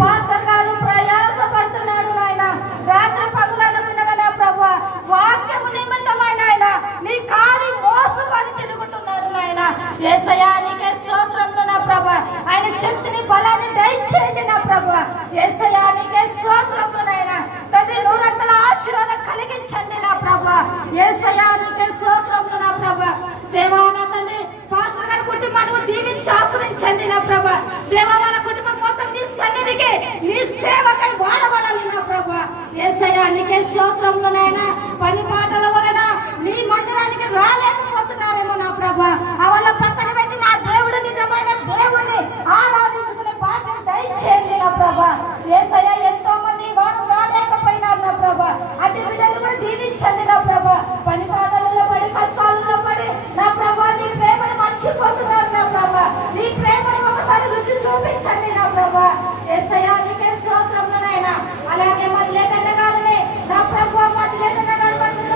Pastor గారు ప్రయాస పడుతున్నాడు నాయన, రాత్రి పగులనుకున్నగా నా ప్రభా వాక్యము నిమిత్తమైన ఆయన నీ కాడి మోసుకొని తిరుగుతున్నాడు నాయన. యేసయ్యా నీకే స్తోత్రములు నా ప్రభా, ఆయన శక్తిని బలాన్ని దయచేయండి నా ప్రభా. యేసయ్యా నీకే స్తోత్రములు నాయన. తండ్రి నూరంతల ఆశీర్వాదం కలిగించండి నా ప్రభా. యేసయ్యా నీకే స్తోత్రములు నా ప్రభా. దేవా నా తండ్రి పాస్టర్ గారి కుటుంబాన్ని దీవించి ఆశ్రయించండి నా ప్రభా. దేవా వాళ్ళ కుటుంబం మొత్తం నీ సన్నిధికి నీ సేవకై వాడబడాలి నా ప్రభా. యేసయ్యా నీకే స్తోత్రములు నాయన. పని పాటల వలన నీ మందిరానికి రాలేకపోతున్నారేమో నా ప్రభా. వాళ్ళ పక్కన పెట్టి నా దేవుడు నిజమైన దేవుణ్ణి ఆరాధించుకునే భాగ్యం దయచేయండి నా ప్రభా. యేసయ్యా ఎంతో మంది వారు రాలేకపోయినారు నా ప్రభా. అటు బిడ్డలు కూడా దీవించండి నా ప్రభా. పని పాటలలో పడి కష్టాలలో పడి నా ప్రభా నీ ప్రేమను మర్చిపోతున్నారు నా ప్రభా. నీ ప్రేమను ఒకసారి రుచి చూపించండి నా ప్రభా. యేసయ్యా నీకే స్తోత్రములు నాయన. అలాగే మదిలేటన్న గారిని నా ప్రభా, మదిలేటన్న గారు కింద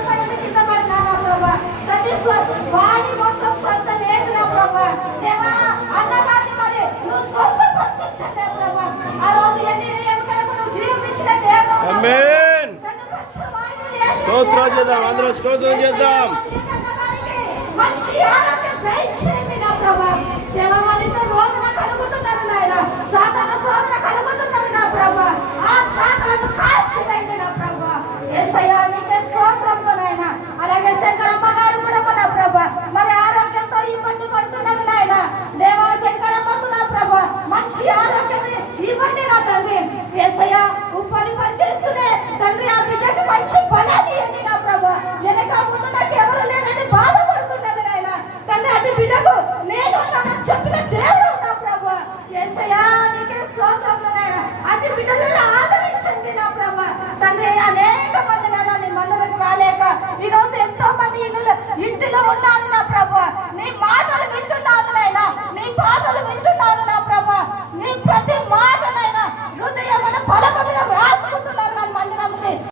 పడినా నా ప్రభా. వాడి మొత్తం సొంత లేదు నా ప్రభా. దేవా అన్నగారిని మరి నువ్వు స్వస్థపరచండి నా ప్రభా. ఆ రోజు ఎన్ని ఎముకలకు నువ్వు జీవించిన దేవుడు. ఆమేన్. స్తోత్రం చేద్దాం, అందరూ స్తోత్రం చేద్దాం. మంచి ఆరోగ్యం దయచేయండి నా ప్రభా. దేవా వాళ్ళ రోదన కలుగుతున్నది నాయన, సాతాను శోధన కలుగుతున్నది నా ప్రభా. ఆ సాతాను